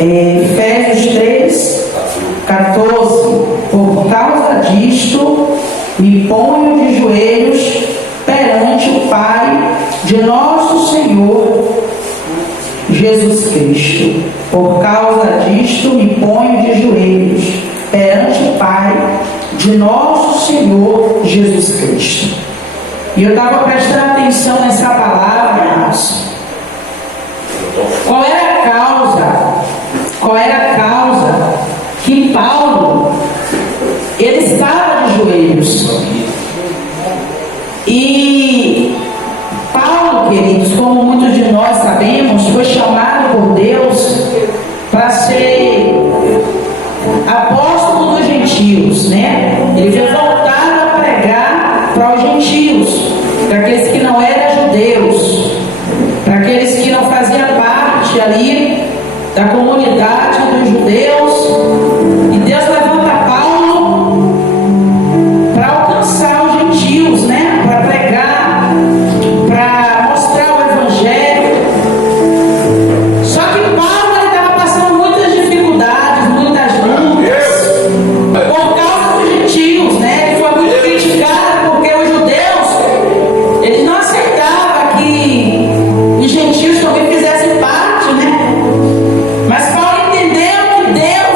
Efésios 3, 14. Por causa disto, me ponho de joelhos perante o Pai de nosso Senhor Jesus Cristo. Por causa disto, me ponho de joelhos perante o Pai de nosso Senhor Jesus Cristo. E eu estava prestando atenção nessa palavra, irmãos. Qual era a causa? Qual era a causa que Paulo, ele estava de joelhos? E Paulo, queridos, como muitos de nós sabemos, foi chamado por Deus para ser apóstolo dos gentios, né? Ele foi voltado a pregar para os gentios, para aqueles que não eram judeus, para aqueles que não faziam parte ali da comunidade dos judeus. E Deus levanta Paulo para alcançar os gentios, né? Para pregar, para mostrar o evangelho. Só que Paulo estava passando muitas dificuldades, muitas lutas por causa dos gentios, né? Ele foi muito criticado porque os judeus, eles não aceitavam que os gentios também fizessem parte, né? Mas Paulo entendeu que Deus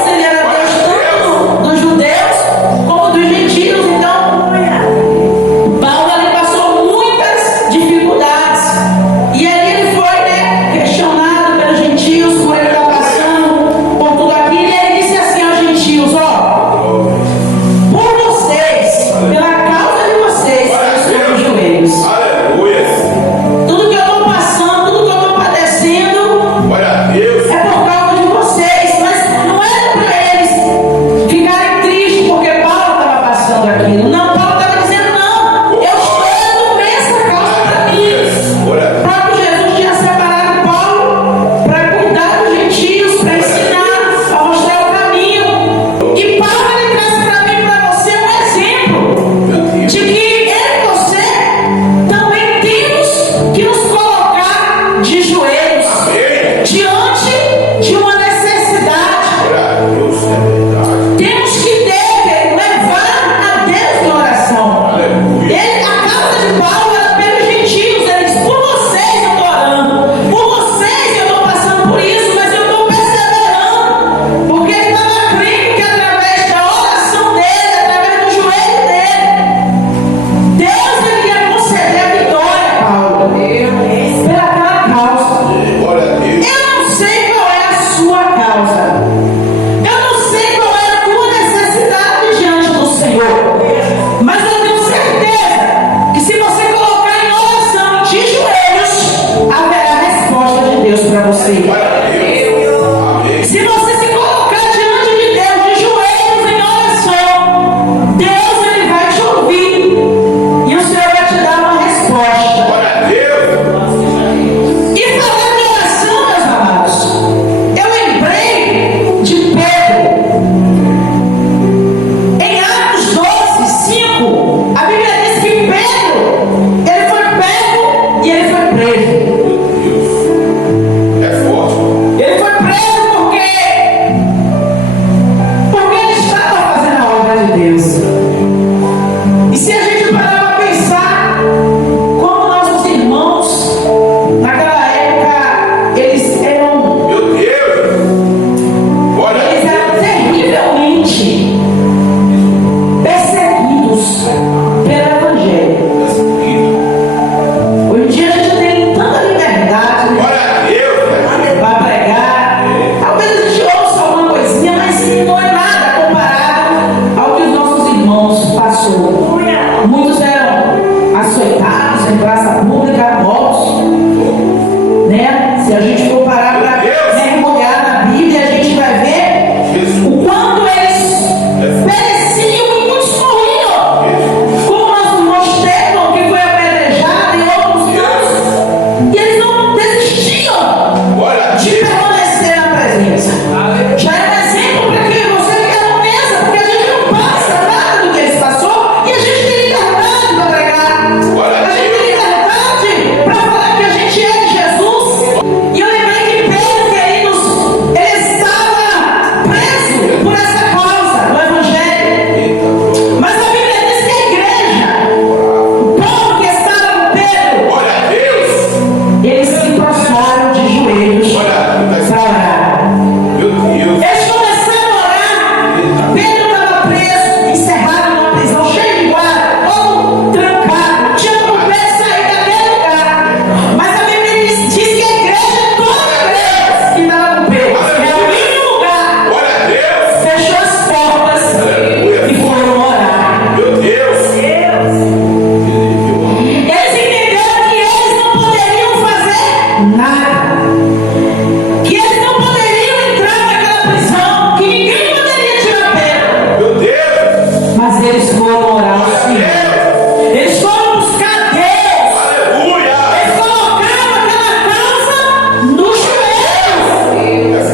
eles foram orar ao Senhor. Eles foram buscar Deus. Aleluia. Eles colocaram aquela causa no joelho.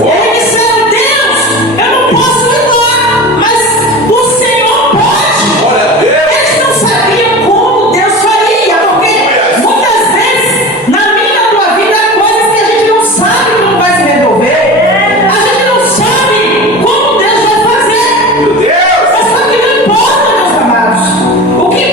Eles disseram: Deus, eu não posso ir lá, mas o Senhor pode. Glória a Deus. Eles não sabiam como Deus faria, porque muitas vezes na minha e na tua vida há coisas que a gente não sabe como vai se resolver. A gente não sabe como Deus vai fazer. Meu Deus. Mas só que não importa, meus amados. O que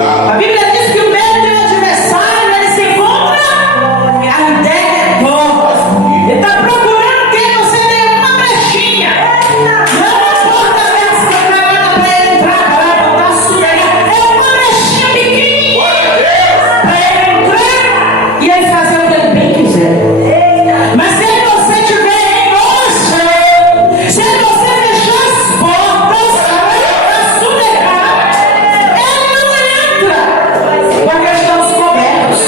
A Bíblia diz que o medo do adversário, ele se encontra a ideia é boa. Ele está procurando que você dê uma brechinha. Não importa se você está para ele entrar, para botar a sua. É uma brechinha pequenininha para ele entrar e aí fazer o que ele bem quiser. Mas se você tiver em oração, se você fechar as portas para sunegar, ele não entra, porque estamos cobertos.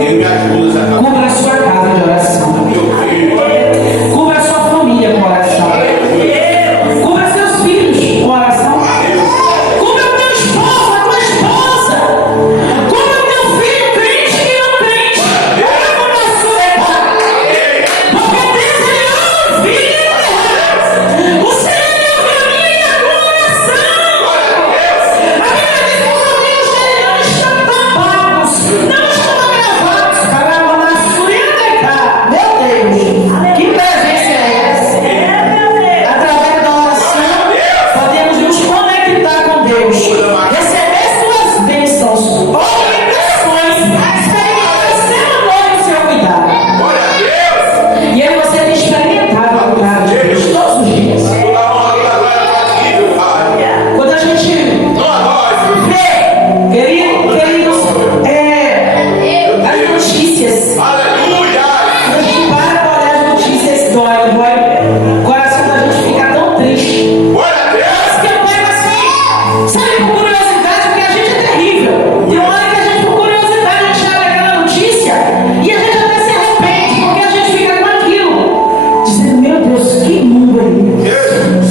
Ele me ajuda. Cubra a sua casa de oração. Cubra a sua família com oração. Cubra seus filhos com oração. Cubra o teu esposo, a tua esposa. Cubra o teu filho, crente e não crente. Cubra a sua casa. Porque Deus ele ouve. O Senhor ele ouve a minha oração. A Bíblia diz que os ouvidos dele não estão tapados, não estão agravados para mandar suriandecar. Meu Deus, que presença é essa? Através da oração, podemos nos conectar com Deus, receber suas bênçãos, orientações, experimentar seu amor e o seu cuidado. Glória a Deus. E aí você tem experimentado o cuidado de Deus todos os dias. Toda a honra, toda a glória para ti, meu Pai. Quando a gente vê, queridos, as notícias, Aleluia. quando a gente para para olhar as notícias, dói, o coração da gente fica tão triste. Glória a Deus. Mas que eu pego assim, sabe, por curiosidade, porque a gente é terrível. Tem uma hora que a gente, por curiosidade, a gente abre aquela notícia e a gente até se arrepende, porque a gente fica com aquilo, dizendo, meu Deus, que mundo é esse? Jesus.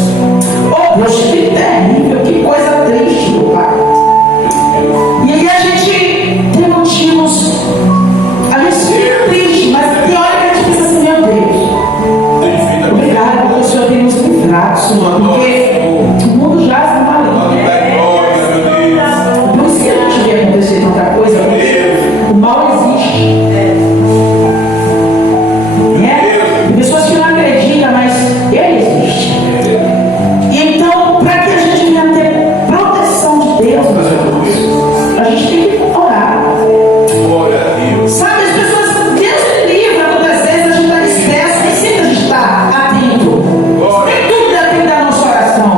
Oh, Deus, que terrível, que coisa triste, meu Pai. E aí a gente tem motivos, a gente fica triste, mas tem hora que a gente pensa assim, meu Deus, Tem vida. obrigado porque o Senhor tem nos livrado, Senhor, porque o mundo jaz no maligno. Glória, meu Deus. Por isso que a gente vê acontecer tanta coisa, porque o mal existe. Tem pessoas que não acreditam, mas ele existe. E então, para que a gente venha ter proteção de Deus, meus irmãos, a gente tem que orar. Glória a Deus. Sabe, as pessoas, Deus me livra, muitas vezes a gente está disperso, nem sempre a gente está atento. Nem tudo depende da nossa oração.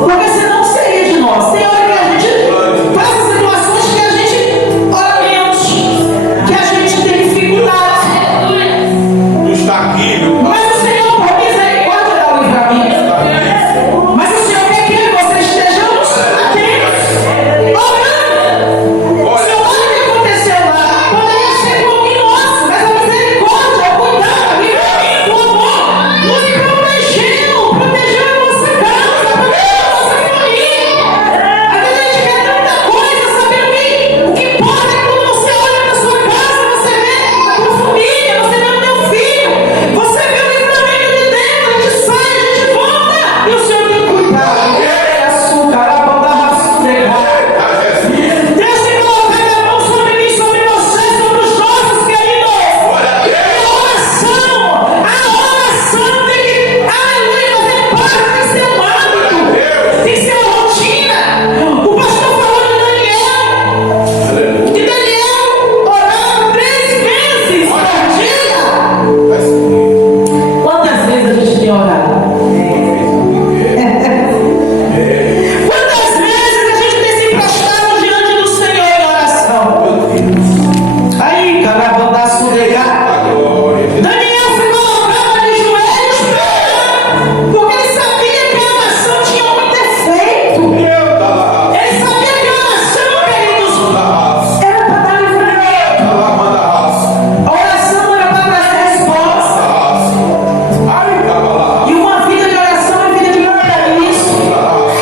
Porque senão seria de nós. Tem hora que a gente passa situações que a gente ora menos, que a gente tem dificuldade. Tu está aqui, meu Pai. Mas o Senhor, por misericórdia, dá o livramento. Mas o Senhor quer que você estejamos atentos, orando. O Senhor olha o que aconteceu lá. Poderia ser criminoso, mas a misericórdia, o cuidado, o livramento, o amor, nos protegeu a nossa casa, protegeu a nossa família. Às vezes a gente quer tanta coisa, sabendo que o que importa é quando você olha para sua casa, você vê a tua família, você vê o teu filho, você vê o livramento de Deus, a gente sai, a gente volta, e o Senhor tem cuidado. Açúcar, a banda rasteira. Deus tem colocado a mão sobre mim, sobre você, sobre os nossos queridos. A oração tem que, aleluia, fazer parte, tem que ser um hábito, tem que ser uma rotina. O pastor falou de Daniel, que Daniel orava 3 vezes por dia. Quantas vezes a gente tem orado? Quantas vezes a gente tem se prostrado diante do Senhor em oração? Aí, carabanda, sulegar. Daniel se colocava de joelhos chorando, porque ele sabia que a oração tinha muito efeito. Ele sabia que a oração, queridos, era para dar livramento. A oração não era para trazer resposta. E uma vida de oração é vida de compromisso.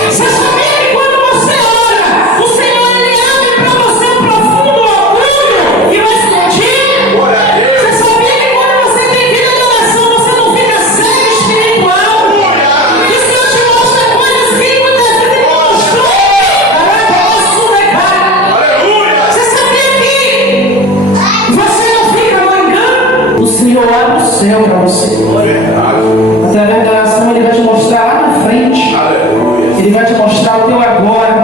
Você sabia que quando você ora, o Senhor ele abre para você um profundo orgulho e vai escondido? Você sabia que quando você tem vida de oração, você não fica cego espiritual? Que o Senhor te mostra coisas que muitas vezes Ele mostrou. Você sabia que você não fica no engano? O Senhor abre o céu para você. Através da oração Ele vai te mostrar lá na frente. Ele vai te mostrar o teu agora.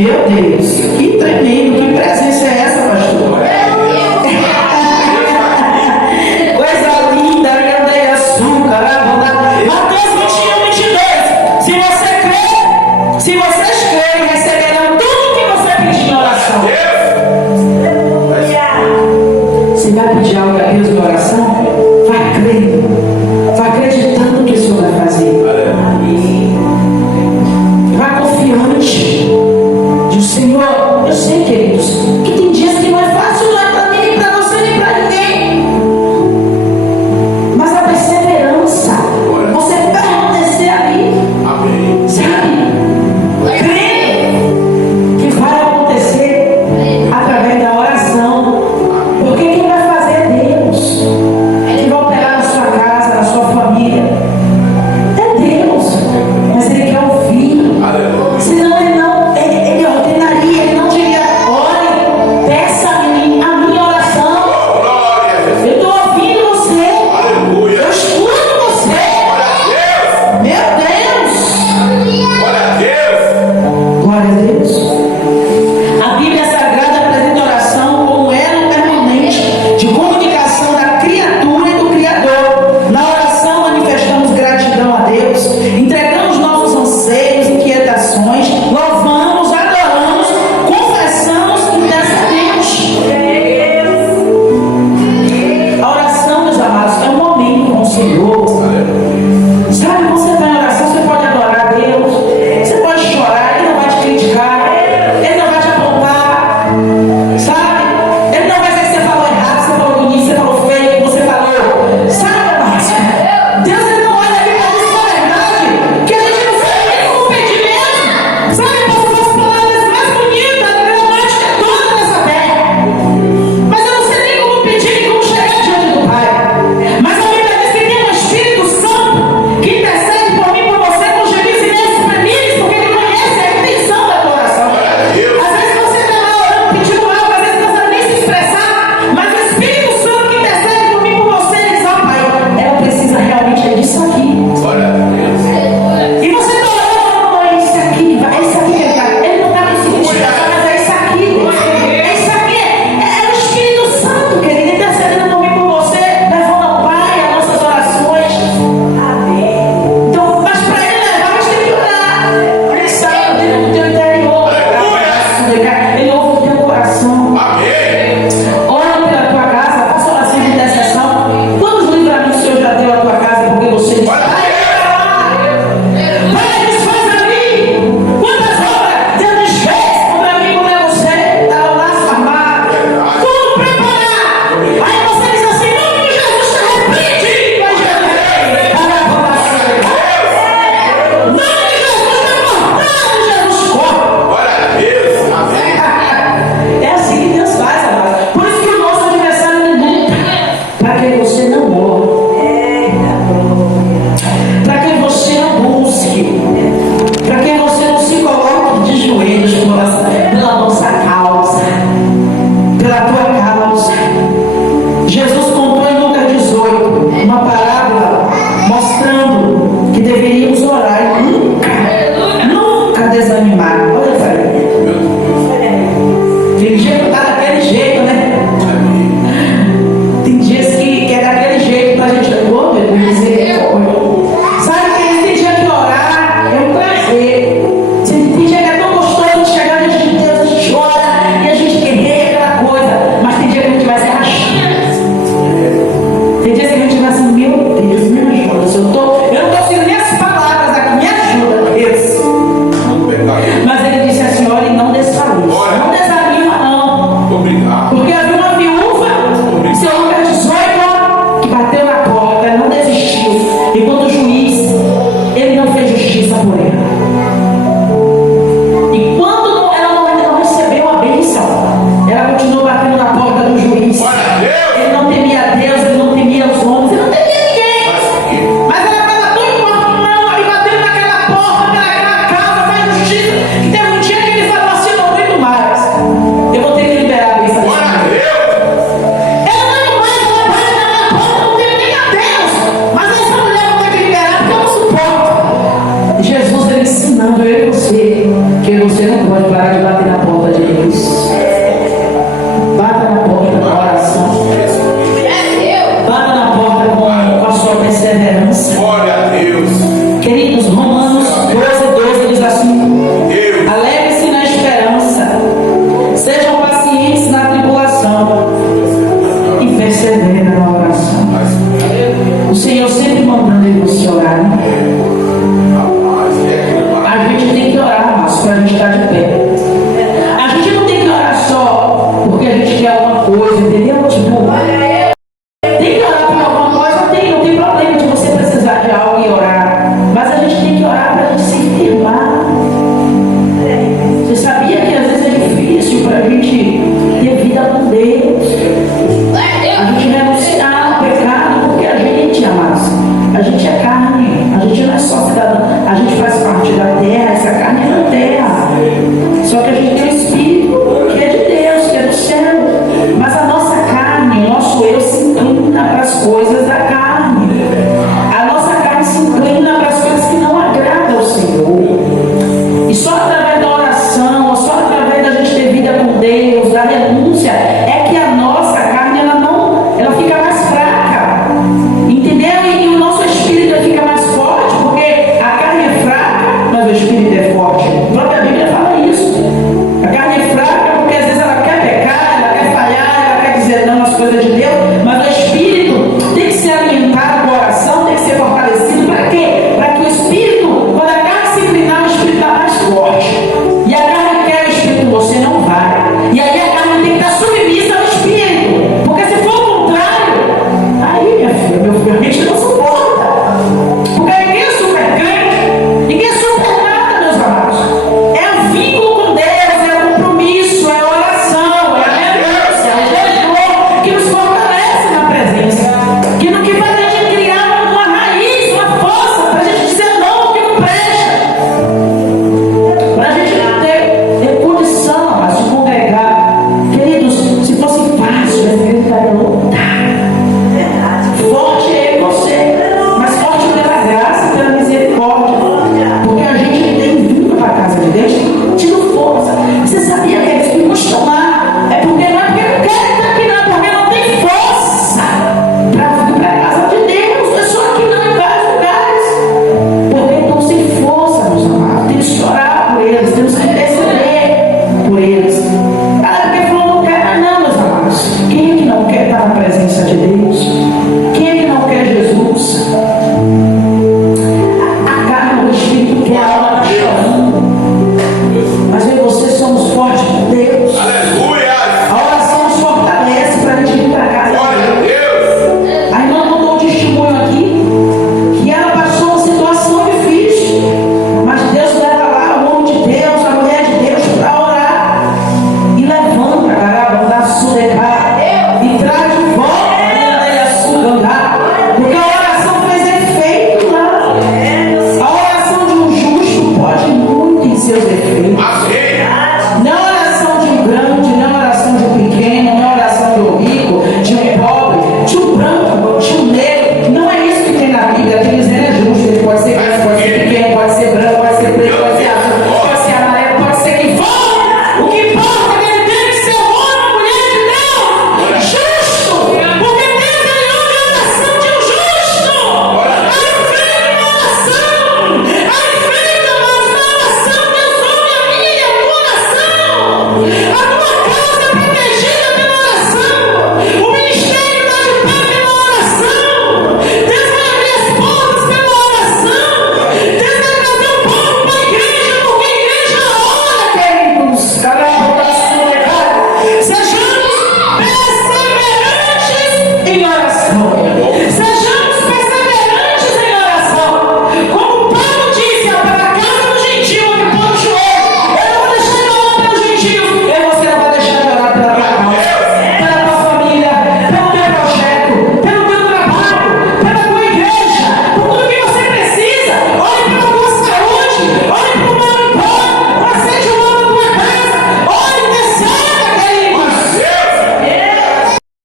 Meu Deus, que tremendo, que presença é